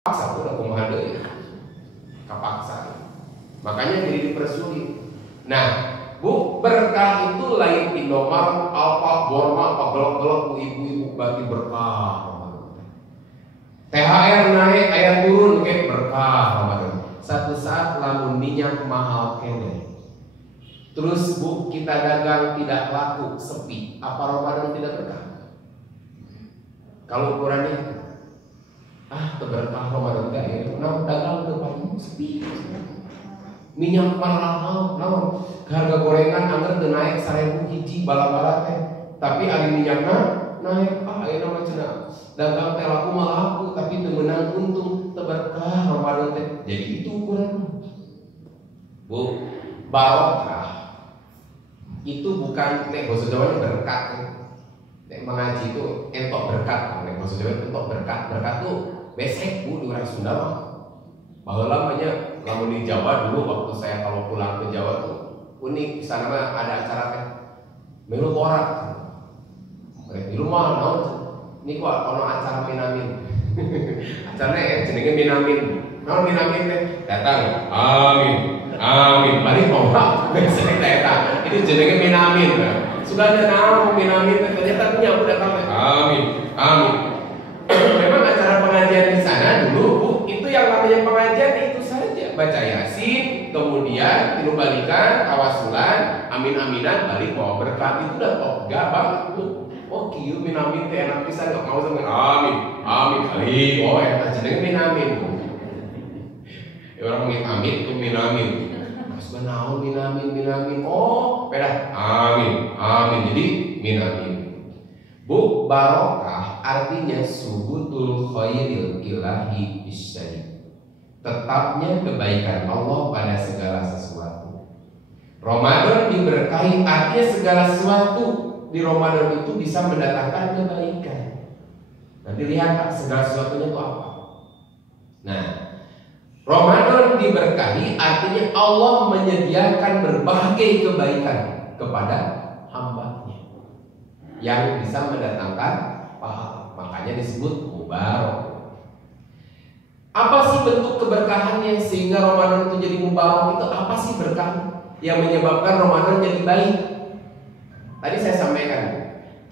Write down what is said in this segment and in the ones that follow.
Paksa udah kumaha deui. Kapaksa. Makanya jadi dipersulit. Nah, Bu, berkah itu lain Indomaret, Alfa, Borma, apa gelok-gelok ku ibu-ibu bagi berkah. THR naik, ayat turun kayak berkah Ramadan. Satu saat lamun minyak mahal kene. Terus Bu, kita dagang tidak laku, sepi. Apa Ramadan tidak berkah? Kalau ukurannya berkah Ramadan enggak ya? Nah, dagang ke pagi sepi. Minyak mahal, naon? Harga gorengan anggar teu naik 1000 hiji bala-bala teh. Tapi ari minyakna naik, ayeuna mah cenah. Dagang teh laku mah laku, tapi teu meunang untung, teu berkah Ramadan teh. Jadi itu ukurannya. Bu, barokah itu bukan nek basa Jawa berkat. Nek mengaji itu entok berkat, nek basa Jawa entok berkat. Berkat tuh besek Bu di orang Sunda mah. Baheula lamanya lamun di Jawa dulu waktu saya kalau pulang ke Jawa tuh unik, di sana mah ada acara teh melu korak. Di rumah naon ini kok ono acara minamin. Acaranya jenenge minamin. Naon minamin teh? Datang. Amin. Amin. Balik mau besek eta. Ini jenenge minamin. Sudah ada nama minamin teh ternyata punya aku datang. Amin. Amin. Memang acara pengajian di sana dulu Bu, itu yang namanya pengajian itu saja, baca Yasin, kemudian tilu balikan, tawasulan, amin-aminan, balik bawa berkah itu udah enggak banget Bu. Oh kieu minamin teh enak pisan enggak mau sama amin. Amin kali. Oh eta jenenge minamin Bu. Orang amin itu minamin. Mas naon minamin. Oh, beda. Amin. Amin. Jadi minamin. Bu, barokah artinya subutul khairil ilahi bisyari. Tetapnya kebaikan Allah pada segala sesuatu. Ramadan diberkahi artinya segala sesuatu di Ramadan itu bisa mendatangkan kebaikan. Nanti lihat segala sesuatunya itu apa. Nah, Ramadan diberkahi artinya Allah menyediakan berbagai kebaikan kepada hamba-Nya yang bisa mendatangkan pahala. Makanya disebut mubarak. Apa sih bentuk keberkahannya sehingga Ramadan itu jadi mubarak? Itu apa sih berkah yang menyebabkan Ramadan jadi baik? Tadi saya sampaikan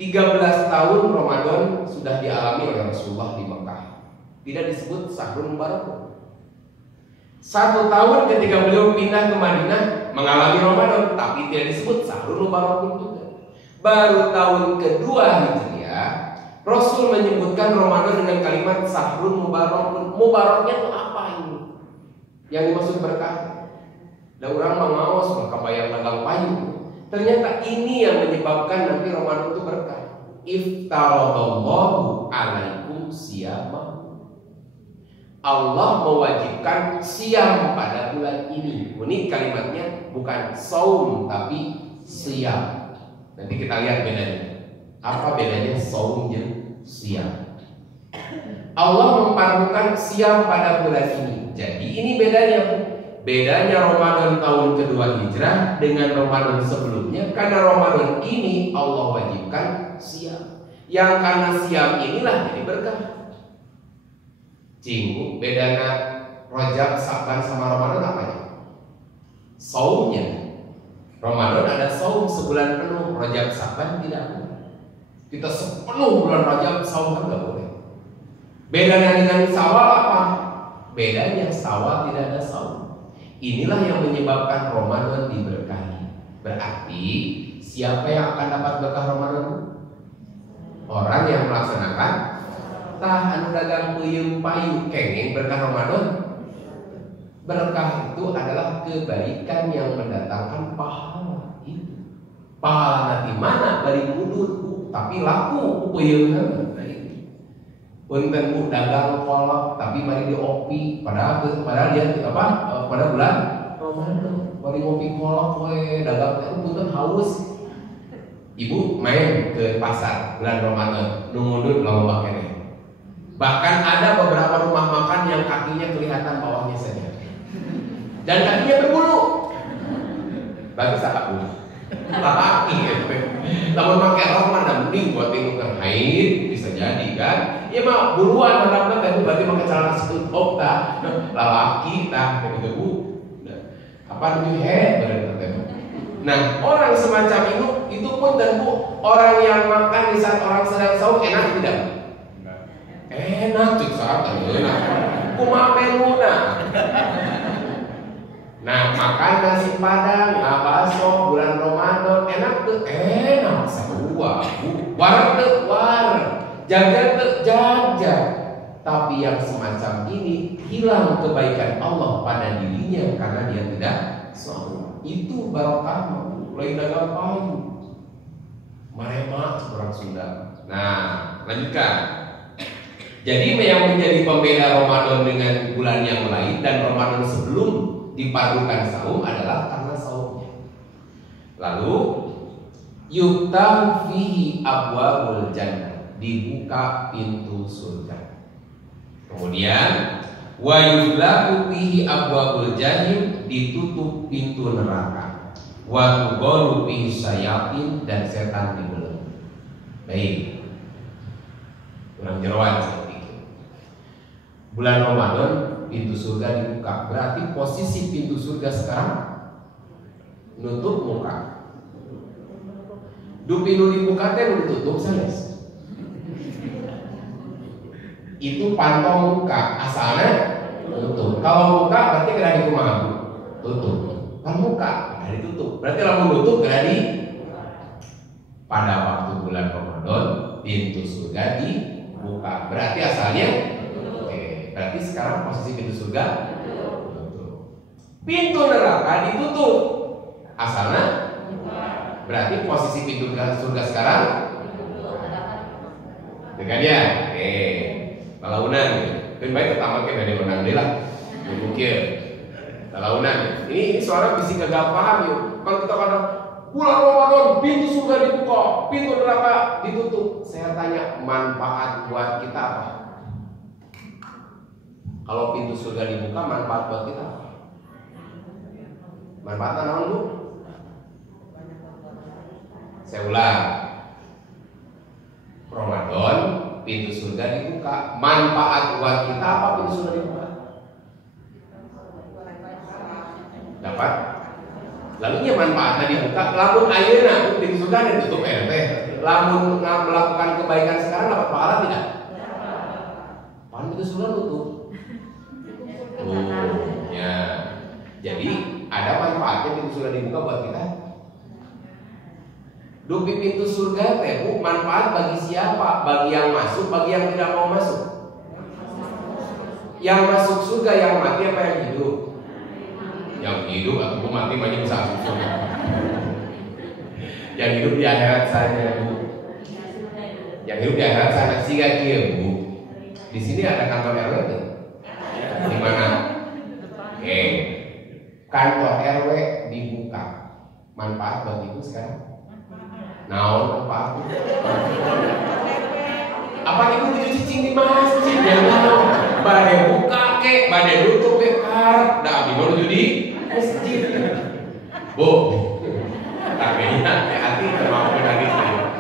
13 tahun Ramadan sudah dialami oleh Rasulullah di Mekah. Tidak disebut Syahrul Mubarak. 1 tahun ketika beliau pindah ke Madinah mengalami Ramadan, tapi tidak disebut Syahrul Mubarak juga. Baru tahun kedua Hijriah Rasul menyebutkan Ramadan dengan kalimat Syahrul Mubarak. Mubaraknya itu apa ini? Yang dimaksud berkah. Dan orang mengawas maka bayar dagang payung. Ternyata ini yang menyebabkan nanti Ramadan itu berkah. Iftaradallahu alaikum siyamahu. Allah mewajibkan siam pada bulan ini. Unik kalimatnya bukan saum tapi siam. Nanti kita lihat bedanya. Apa bedanya saum dan siam? Allah memfardukan siam pada bulan ini. Jadi ini bedanya. Bedanya Ramadan tahun kedua Hijrah dengan Ramadan sebelumnya. Karena Ramadan ini Allah wajibkan siam. Yang karena siam inilah jadi berkah. Cinggu bedanya Rajab, Sa'ban sama Ramadan apanya? Saumnya. Ramadan ada saum sebulan penuh, Rajab, Sa'ban tidak boleh. Kita sepenuh bulan Rajab saum tidak boleh. Bedanya dengan Syawal apa? Bedanya Syawal tidak ada saum. Inilah yang menyebabkan Ramadan diberkahi. Berarti siapa yang akan dapat berkah Ramadan? Orang yang melaksanakan tahan dagang puyung payu kenging berkah Ramadan. Berkah itu adalah kebaikan yang mendatangkan pahala. Pahala nanti mana bari mudut tapi laku puyungna. Punten Bu dagang kolak tapi mari diopi padahal dia apa pada bulan Ramadan mari ngopi kolak we dagang teh punten haus. Ibu main ke pasar bulan Ramadan nu mundut lomba kene. Bahkan ada beberapa rumah makan yang kakinya kelihatan bawahnya saja. Dan kakinya berbulu. Bagus apa Bu? Laki lamun make rok mah mending buat tinggal haid bisa jadi kan. Ieu mah buruan harapna teh berarti make celana setup tah lalaki tah gitu Bu. Apa nu he berarti teh. Nah, orang semacam itu pun tentu orang yang makan di saat orang sedang saum enak tidak? Enak cik saat enak. Kumaha menuna. Nah, makan nasi padang, bakso bulan Ramadan enak tuh, enak sarua. Wareg tuh wareg, jajan tuh jajan. Tapi yang semacam ini hilang kebaikan Allah pada dirinya karena dia tidak saum. Itu barokah lain dagang payu. Marema orang Sunda. Nah, lanjutkan. Jadi yang menjadi pembeda Ramadan dengan bulan yang lain dan Ramadan sebelum dipadukan saum adalah karena saumnya. Lalu yuftahu fihi abwabul jannah, dibuka pintu surga. Kemudian wa yughlaqu fihi abwabul jahim, ditutup pintu neraka. Wa tuqalu fihi syayatin, dan setan dibelenggu. Baik. Kurang jeroan sedikit. Bulan Ramadan pintu surga dibuka, berarti posisi pintu surga sekarang nutup muka. Pintu dibuka teh ditutup sanes. Itu pantau muka, asalnya tutup. Kalau muka berarti kena di kumaha tutup. Kalau muka kena ditutup. Berarti lamun tutup kena di. Pada waktu bulan Ramadan pintu surga dibuka. Berarti asalnya berarti sekarang posisi pintu surga tutup. Pintu neraka ditutup. Asalnya berarti posisi pintu surga sekarang dengan ya. Talaunan. Dan baik pertama ke dari menang deui lah. Mungkin talaunan. Ini suara bising gak paham yuk. Kalau kita kata bulan Ramadan pintu surga dibuka, pintu neraka ditutup. Saya tanya, manfaat buat kita apa? Kalau pintu surga dibuka, manfaat buat kita apa? Manfaatnya naon Bu? Saya ulang. Ramadan pintu surga dibuka, manfaat buat kita apa pintu surga dibuka? Dapat. Lalu nya manfaatnya dibuka. Lamun ayeuna pintu surga ditutup RT. Lamun melakukan kebaikan sekarang dapat pahala tidak? Pan pintu surga tutup. Ya. Jadi ada manfaatnya pintu surga dibuka buat kita. Dupi pintu surga teh Bu, manfaat bagi siapa? Bagi yang masuk, bagi yang tidak mau masuk. Yang masuk surga yang mati apa yang hidup? Yang hidup, aku mati banyak bisa masuk surga. Yang hidup di akhirat saja Bu. Yang hidup di akhirat sana sih gak Bu. Di sini ada kantor RW tuh. Di mana? Kantor RW dibuka. Manfaat buat ibu sekarang? Naon apa? Apa ibu bisa cicing di masjid ya? Bade buka ke, bade tutup ke kar, dah abdi mau di masjid. Bu, tapi hati termakan lagi saya.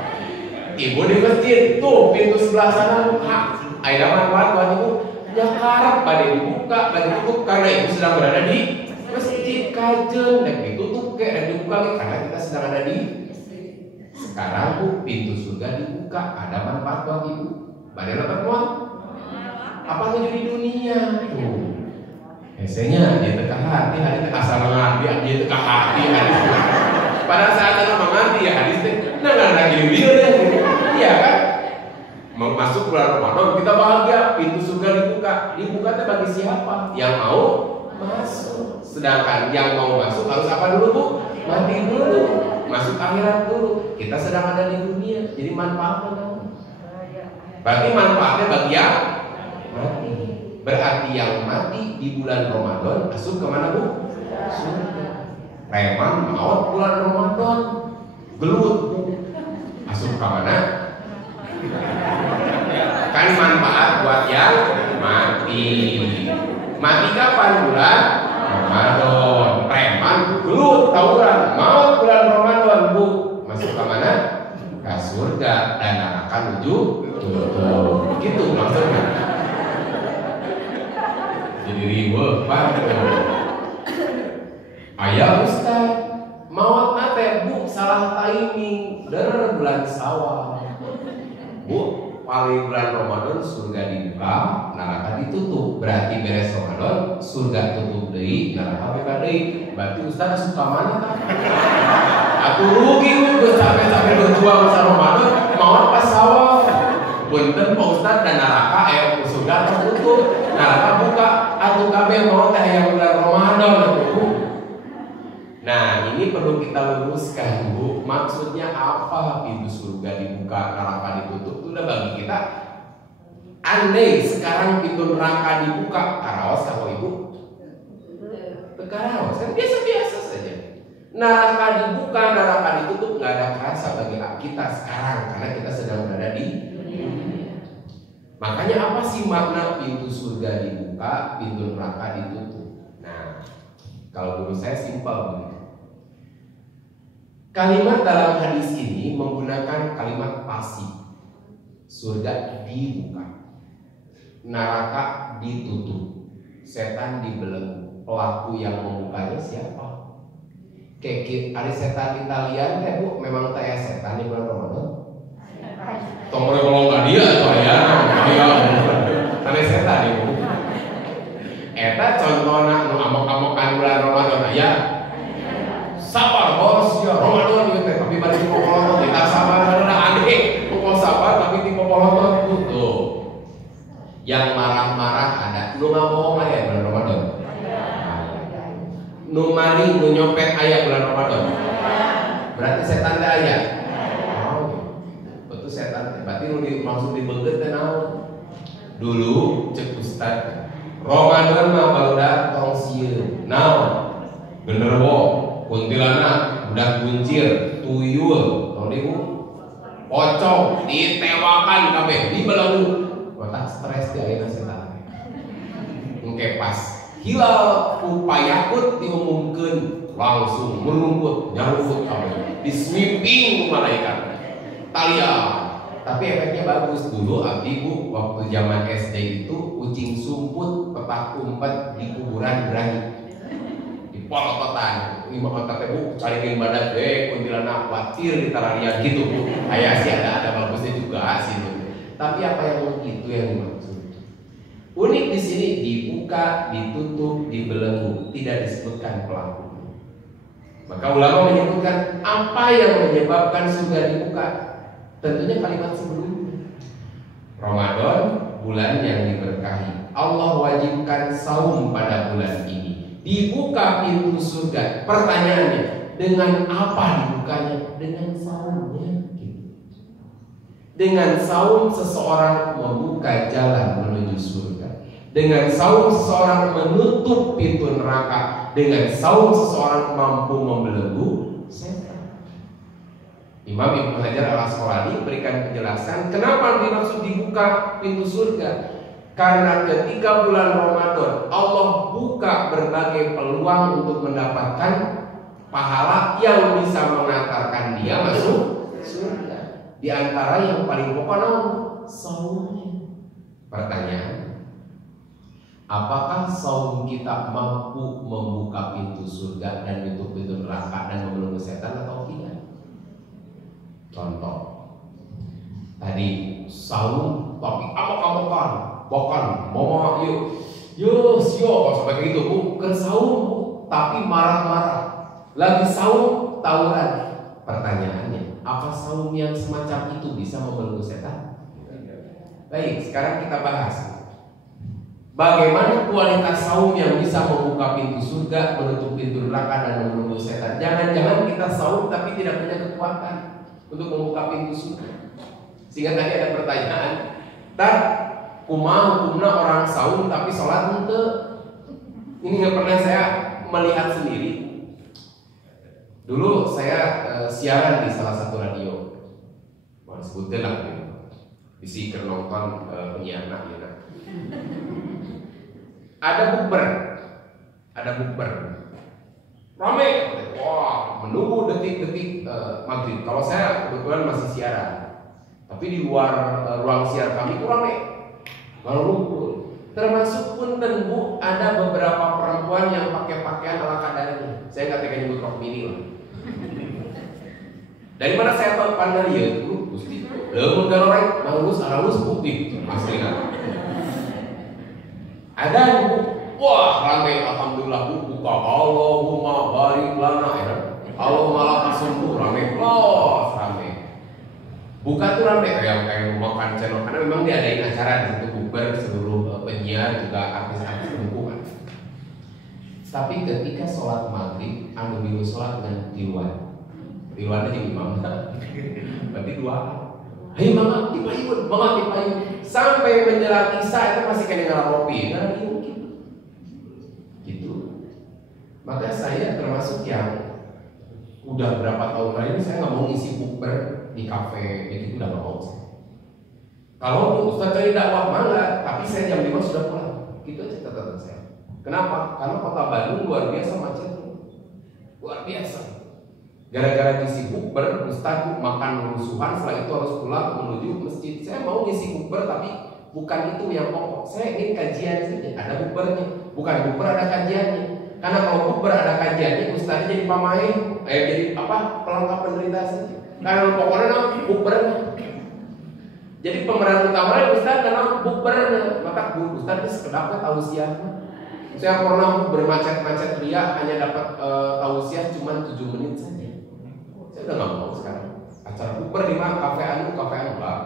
Ibu di masjid tuh pintu sebelah sana buka. Ada manfaat buat ibu. Ya harap bade dibuka, bade tutup karena ibu sedang berada di masjid kajen dan ditutup ke dan dibuka ke karena kita sedang ada di. Sekarang Bu, pintu surga dibuka, ada manfaat buat ibu. Badai dapat uang. Apa tujuh di dunia? Tuh. Biasanya dia teka hati, hadis asal mengerti, dia teka hati, hadis. Pada saat dia mengerti ya hadis teh, nah lagi dia deh. Iya kan? Masuk bulan Ramadan kita bahagia, pintu surga dibuka. Dibuka teh bagi siapa? Yang mau masuk. Sedangkan yang mau masuk harus apa dulu Bu? Mati dulu. Masuk akhirat dulu. Kita sedang ada di dunia, jadi manfaatnya. Berarti manfaatnya bagi yang mati. Berarti yang mati di bulan Ramadan masuk kemana Bu? Surga. Preman maut bulan Ramadan, gelut Bu. Masuk kemana? Kan manfaat buat yang mati. Mati kapan bulan Ramadan? Preman gelut tawuran maut bulan Ramadan Bu. masuk ke mana? Ke surga, dan neraka menuju tutup. Gitu maksudnya. Jadi riweuh Pak. Aya Ustaz, maot nate Bu salah timing, bulan Syawal. Bu, paling bulan Ramadan surga dibuka, neraka ditutup. Berarti beres Ramadan, surga tutup deui, neraka buka deui. Berarti Ustaz suka mana kan? Aku rugi Bu, sampai berjuang masa Ramadan, maot pas Syawal. Punten Pak Ustaz, dan neraka surga tertutup, neraka buka. Atuh kabeh maot teh aya bulan Ramadan Bu. Nah, ini perlu kita luruskan, Bu. Maksudnya apa pintu surga dibuka, neraka ditutup? Itu udah bagi kita. Andai sekarang pintu neraka dibuka, karaos kalau Ibu? Karaos, kan biasa-biasa saja. Neraka dibuka, neraka ditutup, nggak ada kerasa bagi kita sekarang karena kita sedang berada di dunia. Makanya apa sih makna pintu surga dibuka, pintu neraka ditutup? Nah, kalau menurut saya simpel. Kalimat dalam hadis ini menggunakan kalimat pasif. Surga dibuka, neraka ditutup, setan dibelenggu. Pelaku yang membukanya siapa? Kayak ada setan Italian teh Bu, memang teh setan di bulan Ramadan. Tongre kalau nggak dia atau ya, ada setan ibu. Eta contohnya nu amok-amokan bulan Ramadan ya. Sabar bos, ya Ramadan gitu, tapi balik ke popolotot, kita sabar, ada aneh, pokok sabar tapi di popolotot itu. Yang marah-marah ada, nu ngomong aja bulan Ramadan. Nu maling, nu nyopet ayah bulan Ramadan. Berarti setan teh ayah. Oh, betul setan. Berarti nu langsung dibengket teh naon? Dulu cek Ustaz, Ramadan mah baru datang sieun. Naon? Genderuwo. Kuntilanak, budak kuncir, tuyul, tahu deh Bu, pocong, ditewakan kabeh, dibelenggu, otak stres di ayeuna setan. Engke pas hilal upayakut diumumkeun langsung menumput nyaruput kabeh, di sweeping malaikat. Talia. Tapi efeknya bagus. Dulu abdi Bu waktu zaman SD itu kucing sumput petak umpet di kuburan berani. Polototan, lima kotak Bu, cari yang badan deh, kuntilanak khawatir di tararian gitu Bu. Ayah sih ada bagusnya juga sih Bu. Tapi apa yang itu yang dimaksud? Unik di sini dibuka, ditutup, dibelenggu, tidak disebutkan pelaku. Maka ulama menyebutkan apa yang menyebabkan surga dibuka. Tentunya kalimat sebelumnya. Ramadan bulan yang diberkahi. Allah wajibkan saum pada bulan ini. Dibuka pintu surga. Pertanyaannya, dengan apa dibukanya? Dengan saumnya. Dengan saum seseorang membuka jalan menuju surga. Dengan saum seseorang menutup pintu neraka. Dengan saum seseorang mampu membelenggu setan. Imam Ibnu Hajar Al-Asqalani berikan penjelasan kenapa dimaksud dibuka pintu surga. Karena ketika bulan Ramadan Allah buka berbagai peluang untuk mendapatkan pahala yang bisa mengantarkan dia masuk surga. Di antara yang paling pokok saumnya. Pertanyaan, apakah saum kita mampu membuka pintu surga dan menutup pintu neraka dan membelenggu setan atau tidak? Contoh, tadi saum tapi amok-amokan. Bahkan mama yuk sio sampai gitu Bu, ke saum Bu, tapi marah-marah. Lagi saum tawuran. Pertanyaannya, apa saum yang semacam itu bisa membelenggu setan? Baik, sekarang kita bahas bagaimana kualitas saum yang bisa membuka pintu surga, menutup pintu neraka dan membelenggu setan. Jangan-jangan kita saum tapi tidak punya kekuatan untuk membuka pintu surga. Sehingga tadi ada pertanyaan, kumaha hukumna orang saum tapi sholat ente. Ini nggak pernah saya melihat sendiri. Dulu saya siaran di salah satu radio, mau sebutin lah gitu. Bisi nonton penyiar nak ya. Ada bukber, rame. Wah, menunggu detik-detik maghrib. Kalau saya kebetulan masih siaran, tapi di luar ruang siar kami itu rame, kalau rumput. Termasuk pun Bu, ada beberapa perempuan yang pakai pakaian ala kadarnya. Saya nggak tega nyebut rok mini lah. Dari mana saya tahu pandang ya Bu? Gusti. Lalu kan orang mangus aralus putih, asli kan? Ada Bu. Wah, ramai alhamdulillah Bu. Buka Allahumma barik lana ya. Allahumma lakasumbu ramai los ramai. Buka tuh ramai kayak makan channel karena memang diadain acara di situ bukber seluruh penyiar juga artis-artis lingkungan. Tapi ketika sholat maghrib, anu biru sholat dengan di luar jadi imam. Berarti dua. Hei mama dipayun, sampai menjelang isya itu masih kayak ngararopi, nggak mungkin. Gitu. Maka saya termasuk yang udah berapa tahun lalu saya nggak mau ngisi bukber di kafe, itu udah nggak mau. Kalau Ustaz cari dakwah mana, tapi saya jam 5 sudah pulang. Gitu aja catatan saya. Kenapa? Karena kota Bandung luar biasa macetnya, luar biasa. Gara-gara ngisi bukber, Ustaz makan rusuhan, setelah itu harus pulang menuju masjid. Saya mau ngisi bukber, tapi bukan itu yang pokok. Saya ingin kajian saja, ada bukbernya. Bukan bukber ada kajiannya. Karena kalau bukber ada kajiannya, Ustaznya jadi pamain, jadi apa? Pelengkap penderita saja. Karena pokoknya bukbernya. Jadi pemeran utamanya Ustaz karena bukbernya. Maka Ustaz itu sekedapnya tausiah. Saya pernah bermacet-macet ria hanya dapat tausiah cuma 7 menit saja. Saya udah nggak mau sekarang. Acara bukber di mana? Kafe anu lah.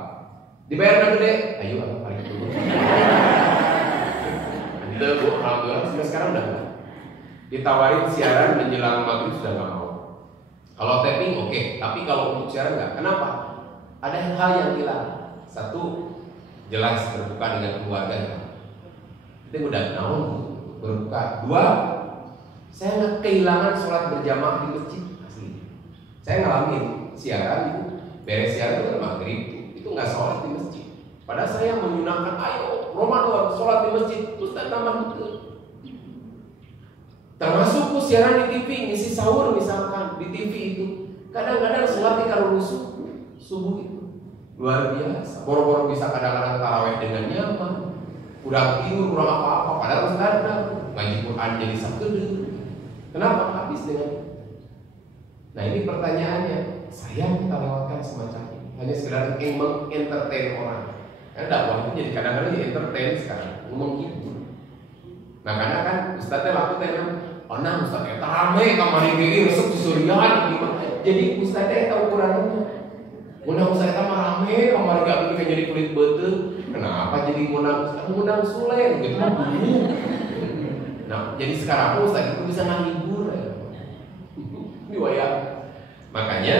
Dibayar kan gede? Ayo hari itu. Itu Bu, alhamdulillah sampai sekarang udah. Ditawarin siaran menjelang maghrib sudah nggak mau. Kalau tapping oke, tapi kalau untuk siaran nggak. Kenapa? Ada hal yang hilang. Satu, jelas berbuka dengan keluarga. Itu udah tahu berbuka. Dua, saya nggak kehilangan sholat berjamaah di masjid. Asli. Saya ngalamin siaran itu, beres siaran itu maghrib itu nggak sholat di masjid. Padahal saya menggunakan ayo Ramadan sholat di masjid, terus tak tambah betul. Termasuk siaran di TV, ngisi sahur misalkan di TV itu, kadang-kadang sholat di kalau subuh itu luar biasa. Boro-boro bisa kadang-kadang tarawih dengan nyaman, udah tidur kurang apa-apa, padahal kadang ngaji Quran jadi satu dulu. Kenapa habis dengan? Nah ini pertanyaannya, sayang kita lewatkan semacam ini, hanya sekedar mengentertain orang. Karena dakwah itu jadi kadang-kadang entertain sekarang, ngomong gitu. Nah karena kan Ustaznya laku tanya, nah Ustaznya rame kamar ini resep di Surian gimana? Jadi Ustaznya tahu ukurannya. Undang Ustaznya rame kamar gak bikin jadi kulit betul. Kenapa jadi undang Sule gitu dulu. Nah jadi sekarang Ustaz itu bisa ngehibur ya. Ini wayang. Makanya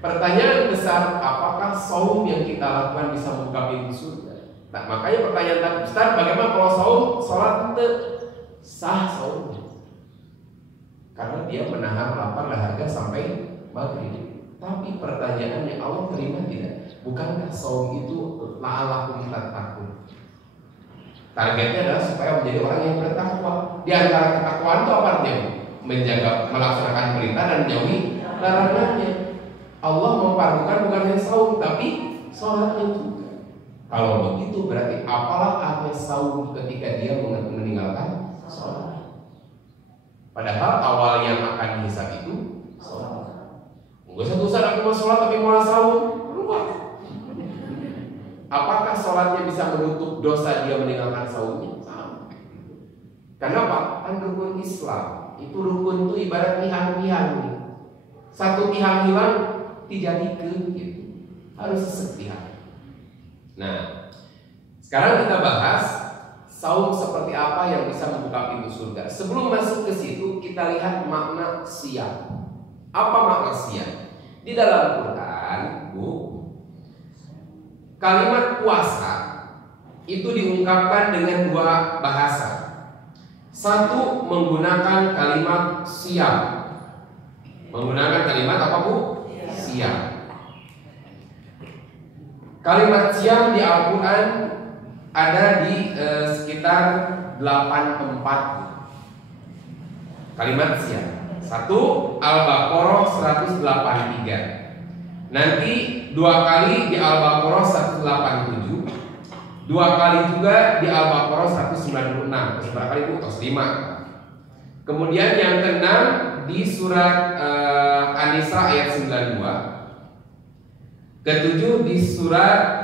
pertanyaan besar, apakah saum yang kita lakukan bisa membuka pintu surga? Nah, makanya pertanyaan tadi, Ustaz, bagaimana kalau saum sholat itu sah saumnya? Karena dia menahan lapar dahaga sampai maghrib. Tapi pertanyaannya, Allah terima tidak? Bukankah saum itu la'alakum tattaqun? Targetnya adalah supaya menjadi orang yang bertakwa. Di antara ketakwaan itu apa artinya? Menjaga, melaksanakan perintah dan menjauhi larangannya. Allah mempardukan bukan hanya saum tapi sholatnya juga. Kalau begitu berarti apalah artinya saum ketika dia meninggalkan sholat? Padahal awal yang akan dihisab itu sholat. Enggak satu saat aku mau sholat tapi mau saum, lupa. Apakah sholatnya bisa menutup dosa dia meninggalkan saumnya? Sama. Kenapa? Kan rukun Islam itu rukun itu ibarat tiang-tiang. Satu tiang hilang dijadikan gitu, harus sepihak. Nah, sekarang kita bahas saum seperti apa yang bisa membuka pintu surga. Sebelum masuk ke situ, kita lihat makna siyam. Apa makna siyam? Di dalam Quran, Bu, kalimat puasa itu diungkapkan dengan dua bahasa. Satu menggunakan kalimat siyam. Menggunakan kalimat apa, Bu? Siyam. Kalimat siyam di Al-Quran ada di sekitar 8 tempat. Kalimat siyam. Satu, Al-Baqarah 183. Nanti 2 kali di Al-Baqarah 187. 2 kali juga di Al-Baqarah 196. Terus berapa kali itu? Terus 5. Kemudian yang keenam di surat An-Nisa ayat 92. Ketujuh di surat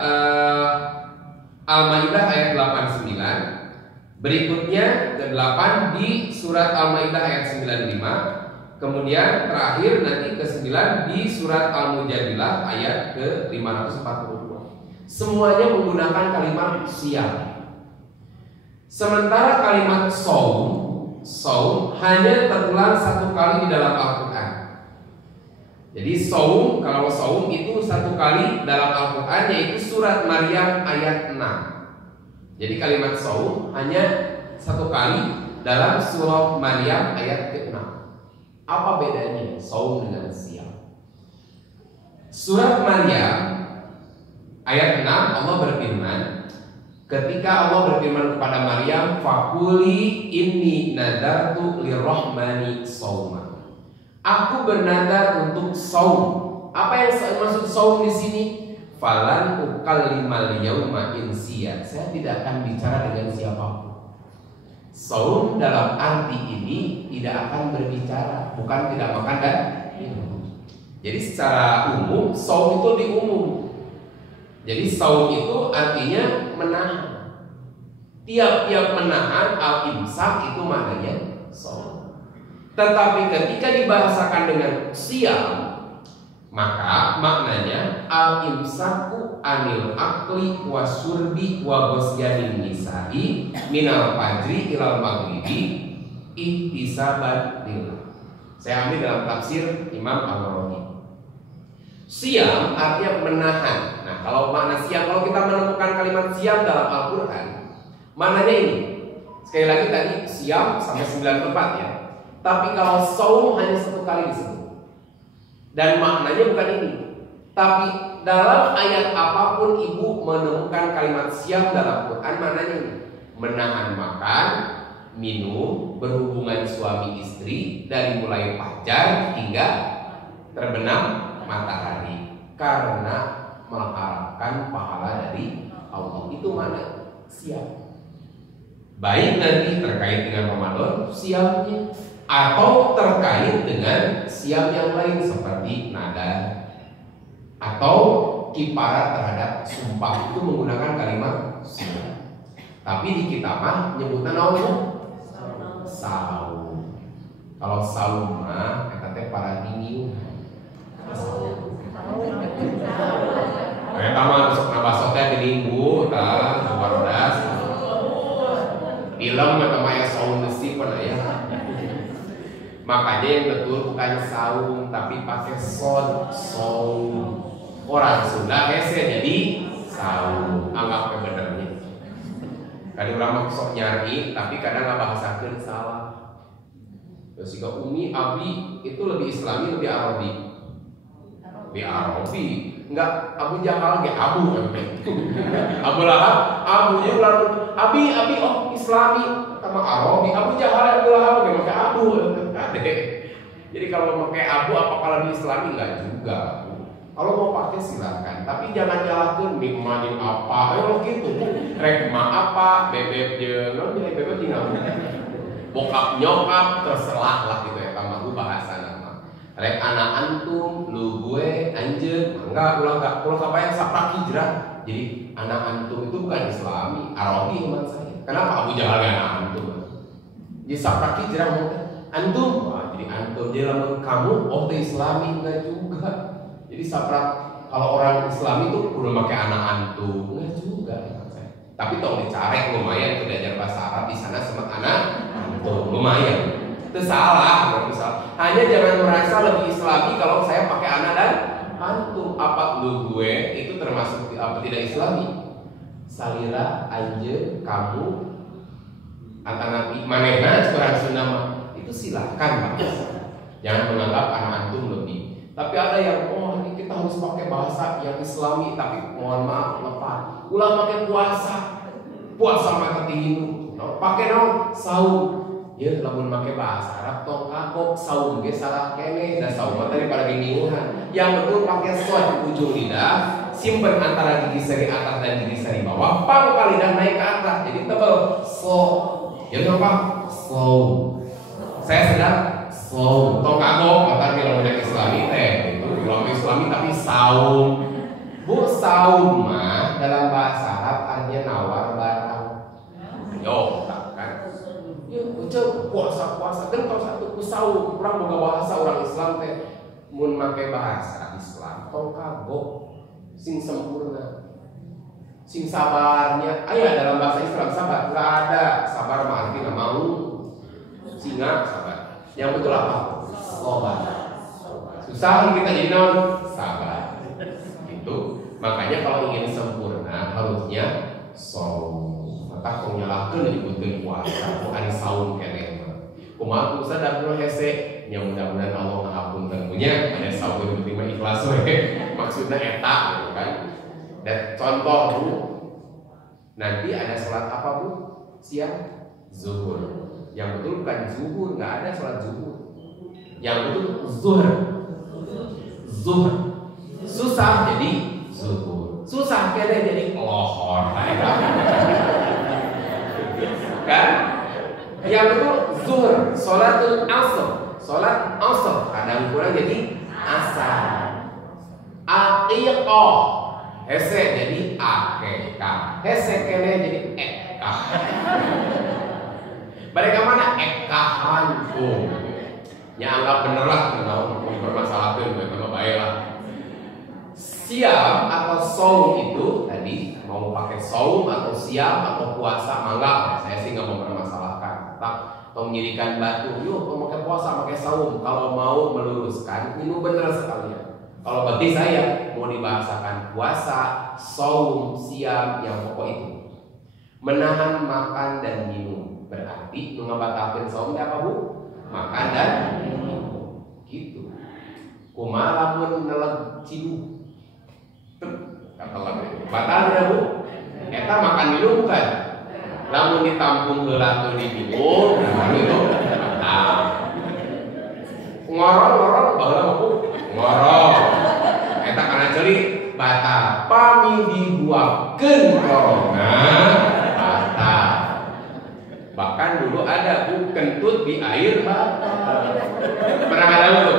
Al-Maidah ayat 89. Berikutnya ke-8 di surat Al-Maidah ayat 95. Kemudian terakhir nanti ke-9 di surat Al-Mujadilah ayat ke-542. Semuanya menggunakan kalimat siam. Sementara kalimat saum hanya terulang 1 kali di dalam Al-Quran. Jadi saum, kalau saum itu 1 kali dalam Al-Quran, yaitu surat Maryam ayat 6. Jadi kalimat saum hanya 1 kali dalam surat Maryam ayat ke-6. Apa bedanya saum dengan siam? Surat Maryam ayat 6 Allah berfirman, ketika Allah berfirman kepada Maryam, "Fakuli inni nadartu lirrahmani sauma." Aku bernadar untuk saum. Apa yang maksud saum di sini? Falan ukallimal yauma insiya. Saya tidak akan bicara dengan siapapun. Saum dalam arti ini tidak akan berbicara, bukan tidak makan dan minum. Jadi secara umum saum itu diumum. Jadi saum itu artinya menahan. Tiap-tiap menahan, al-imsak itu maknanya saum. Tetapi ketika dibahasakan dengan siam, maka maknanya al-imsaku anil akli wasurbi wa ghusyanin nisa'i minal fajri ilal maghribi ihtisaban lillah. Saya ambil dalam tafsir Imam Al-Rawi. Siam artinya menahan. Nah, kalau makna siam, kalau kita menemukan kalimat siam dalam Al-Quran, maknanya ini. Sekali lagi tadi siam sampai 9 tempat ya. Tapi kalau saum hanya 1 kali disebut. Dan maknanya bukan ini. Tapi dalam ayat apapun ibu menemukan kalimat siam dalam Quran, maknanya ini. Menahan makan, minum, berhubungan suami istri dari mulai fajar hingga terbenam matahari, karena mengharapkan pahala dari Allah. Itu mana siam. Baik nanti terkait dengan Ramadan siamnya, atau terkait dengan siam yang lain seperti nadar atau kiparat terhadap sumpah, itu menggunakan kalimat siam. Tapi di kitab mah nyebutnya naon? Saum. Kalau saum mah kata para dingin. Kayak taman besok nabasoknya di minggu, tak warodas. Film atau maya saum besi pernah ya. Makanya yang betul bukan saum, tapi pakai saum. Orang Sunda hese jadi saum. Anggapnya benernya. Kali orang sok nyari, tapi kadang nggak bahasakan salah. Terus jika Umi, Abi itu lebih Islami, lebih Arabi. Lebih Arabi. Enggak, Abu Jahal ge Abu Abu Lahab, Abunya ulang Abi oh Islami sama Arabi. Abu Jahal Abu Lahab ge make Abu. Jadi kalau pakai Abu apakah lebih Islami? Enggak juga. Kalau mau pakai silakan, tapi jangan nyalakan nikmatin apa, ayo gitu. Rek apa, bebek jeung, bebek tinggal. Bokap nyokap terserah lah gitu ya, tambah bahasa nama. Rek anak antum, lu gue, anjir, enggak, ulang kabayang saprak hijrah. Jadi anak antum itu bukan Islami, Arabi teman saya. Kenapa Abu Jahal anak antum? Jadi saprak hijrah antum, wah, jadi antum. Jadi lamun kamu, oh Islami enggak juga. Jadi saprak kalau orang Islami itu udah pakai anak antum, enggak juga teman saya. Tapi tolong dicarek lumayan, udah belajar bahasa Arab di sana sama anak antum, lumayan. Itu salah, hanya jangan merasa lebih Islami kalau saya pakai anak dan antum. Apa lu gue itu termasuk apa tidak Islami? Salira, anjir, kamu, antara manehna seorang Sunda itu silahkan Pak. Jangan menganggap anak antum lebih. Tapi ada yang ini kita harus pakai bahasa yang Islami, tapi mohon maaf lepas. Ulah pakai puasa mata tinggi, pakai saum. Ya lamun make bahasa Arab tong kagok saum ge salah kene da saum tadi pada bingungan. Yang betul pakai shod di ujung lidah, simpen antara gigi seri atas dan gigi seri bawah, pangkal lidah naik ke atas jadi tebal. So, jadi apa? Slow. Saya sedang slow. Tong kagok kata kalau udah Islami teh itu kalau Islami tapi saum. Bu saum mah dalam bahasa Arab artinya nawar barang. Yo, kan? Ya, ucap puasa gentong satu saum. Orang boga bahasa orang Islam teh mun make bahasa Islam tong kagok sing sempurna. Sing sabarnya, ayah dalam bahasa Islam sabar nggak ada. Sabar mah artinya mau singa sabar. Yang betul apa? Sabar. Susah kita jadi non sabar. Itu makanya kalau ingin sempurna harusnya saum. Maka kau nyalakan dibutuhin puasa, bukan saum kene. Kumaha sadar dulu hese, yang mudah-mudahan Allah ngapun tentunya ada saum yang penting mah ikhlas we. Maksudnya eta gitu kan. Dan contoh Bu, nanti ada sholat apa Bu? Siang zuhur. Yang betul bukan zuhur, nggak ada sholat zuhur. Yang betul zuhur. Zuhur. Susah jadi zuhur. Susah kene jadi lohor. Kan? Yang betul zuhur, sholatul asr. Sholat asr kadang kurang jadi asar. Aqiqah hese jadi akekah. Hese kene jadi ekah. Mereka mana ekahan tuh? Ya anggap bener lah, mau dipermasalahkan, mereka baik lah. Siam atau saum itu tadi mau pakai saum atau siam atau puasa mangga. Saya sih nggak mau permasalahkan. Tak atau menyirikan batu, yuk mau pakai puasa pakai saum. Kalau mau meluruskan, ini bener sekalian. Kalau bagi saya mau dibahasakan puasa, saum, siam, yang pokok itu menahan makan dan minum. Berarti mengabatalkan saum apa Bu? Makan dan minum. Gitu. Kumaha lamun neleg cidu. Kata lagu. Batal ya Bu? Eta makan minum bukan? Lamun ditampung heula teu diminum, itu batal. Ngorong-ngorong baheula Bu. Ngorong. Eta kana ceuli batal. Pami dibuangkeun corona batal. Bahkan dulu ada Bu kentut di air batal. Pernah ada Bu?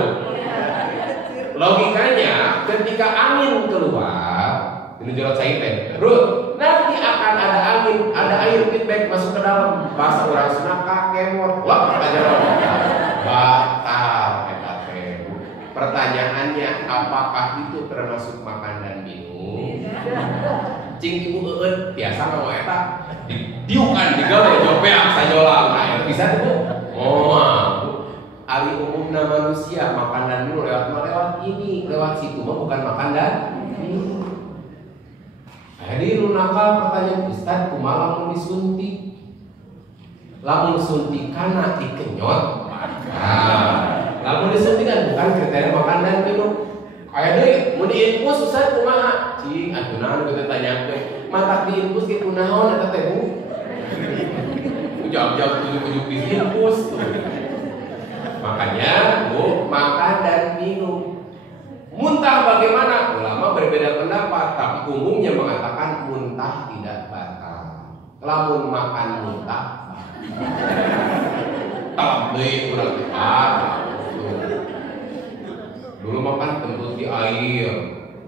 Logikanya ketika angin keluar, ini jorot saya teh, Ruth, nanti akan ada angin, ada air feedback masuk ke dalam. Bahasa orang Sunda kakemot, wah aja batal. Pertanyaannya, apakah itu termasuk makan dan minum? Cing ibu eut biasa kalau eta diukan digawe jopeak sajolang, nah bisa tuh. Oh, ari umumna manusia makan dan minum lewat ini, lewat situ mah bukan makan dan minum. Jadi lu nakal pertanyaan Ustaz, kumaha lamun disuntik? Lamun suntikanna dikenyot, lamun disuntikan bukan kriteria makan dan minum. Aya deui mun diinfus Ustaz kumaha? Cing atuh naon kita tanyakeun. Matak diinfus ge kunaon eta teh Bu? Jawab-jawab tujuh-tujuh diinfus tuh. Makanya Bu, makan dan minum. Muntah bagaimana? Ulama berbeda pendapat, tapi umumnya mengatakan muntah tidak batal. Lamun makan muntah tapi kurang tepat. Dulu makan kentut di air,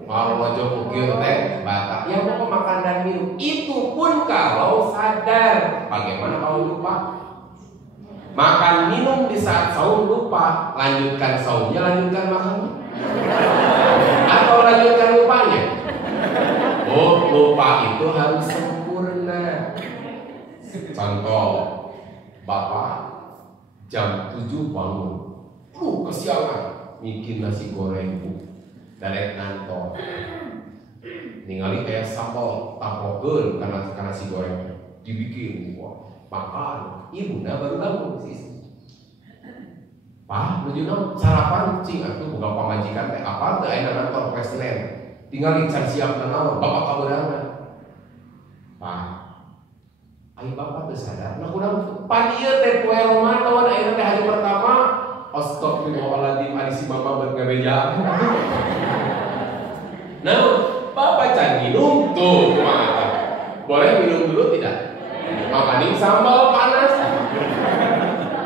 mau wajah ukir teh batal. Yang mau makan dan minum itu pun kalau sadar. Bagaimana kalau lupa? Makan minum di saat saum lupa, lanjutkan saumnya, lanjutkan makannya, atau lanjutkan lupanya. Oh, lupa itu harus sempurna. Contoh, Bapak jam 7 bangun, kesiangan, bikin nasi goreng Bu, dari ngantor, ningali kayak sambal tapokeun karena nasi goreng dibikin Bu. Makan, ibunda baru bangun sih. Pak, nuju naon sarapan cing atuh buka pamajikan teh apa teh aya kantor presiden. Tinggal can siap naon, bapak kaberangan. Pak, ayo bapak teu sadar, nah kurang pan ieu teh poe Ramadan Astagfirullahaladzim, ada si mama bergereja. Nah, Bapak can minum tuh, mata. Boleh minum dulu tidak? Makanin sambal panas.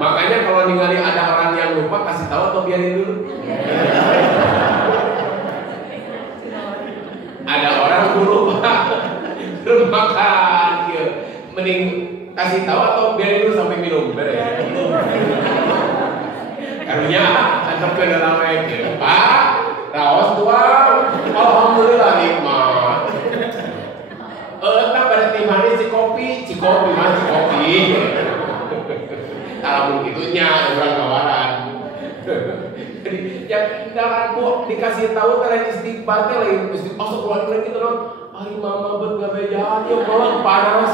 Makanya kalau ningali ada orang yang lupa, kasih tahu atau biarin dulu. Ada orang lupa belum makan, gitu. Mending kasih tahu atau biarin dulu sampai minum, beres. Karunya ada kendala gitu. Pak, raos tuang, alhamdulillah nikmat. Tak pada timahnya si kopi mas, si kopi. Kalau begitunya orang kawaran. Jadi yang jangan bu dikasih tahu terus istighfar lagi, keluar gitu dong. Hari mama bergabejaan ya kalau panas,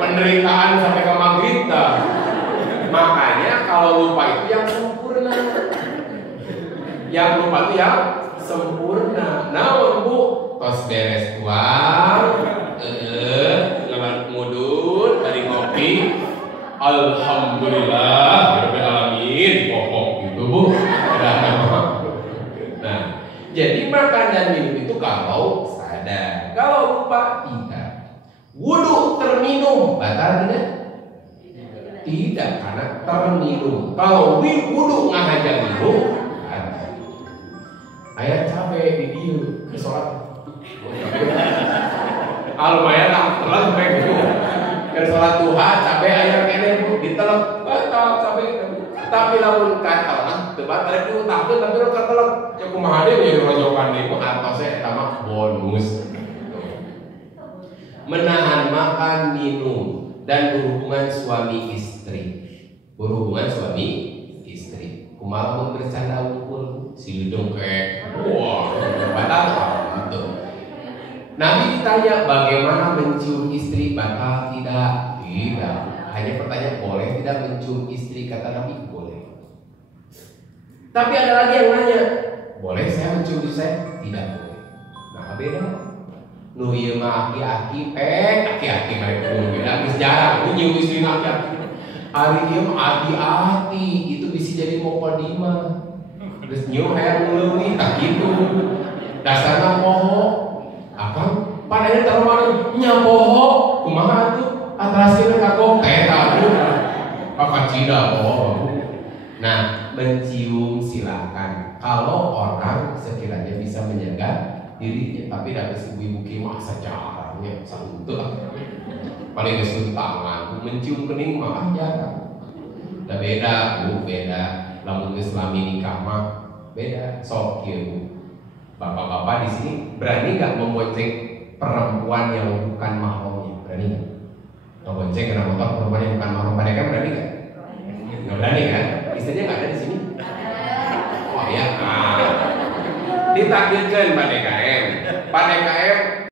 penderitaan sampai ke maghrib dah. Makanya kalau lupa itu yang sempurna. Yang lupa itu yang sempurna. Nah bu, tos beres tuang, lewat mudun dari kopi. Alhamdulillah, rabbil alamin, pokok gitu bu. Nah, jadi makan dan minum itu kalau sadar, kalau lupa tidak. Wudu terminum batal tidak? Tidak, karena terminum. Kalau wudu ngahaja minum, ayah capek di dia ke sholat. Lumayan lah, telat sampai gitu. Ke sholat duha, capek ayah kene ditelak, batal capek. Tapi lamun katalah, debat ada diutahkeun tapi lo katelak. Ya kumaha deui ya rojokan niku atose eta mah bonus. Menahan makan, minum dan berhubungan suami istri. Berhubungan suami istri. Kumaha mun bercanda unggul si hidung kayak wah, batal gitu. Nabi ditanya bagaimana mencium istri, batal tidak? Tidak. Hanya pertanyaan boleh tidak mencium istri, kata Nabi boleh. Tapi ada lagi yang nanya, boleh saya mencium istri saya? Tidak boleh. Nah beda. Nu ieu mah aki-aki, aki-aki mereka beda. Geus jarang nyium istri aki-aki. Ari ieu mah hati-hati, itu bisa jadi mukadimah. Terus nyium hayang ngeuleui tak kitu. Dasarna poho. Akang padahal taruh mana nyapoho kumaha tuh atraskeun ka kok eta tuh kakacida poho. Nah, mencium silakan kalau orang sekiranya bisa menjaga dirinya, tapi dari ibu-ibu kimah sejarahnya santuh paling geus tangan mencium kening mah jarang. Da beda bu, beda lamun geus lami nikah mah beda sok kieu bu. Bapak-bapak di sini berani nggak membonceng perempuan yang bukan mahramnya? Berani nggak? Membonceng karena motor perempuan yang bukan mahram, mereka berani nggak? Nggak berani kan? Istrinya nggak ada di sini? Oh ya, ditakdirkan Pak DKM. Pak DKM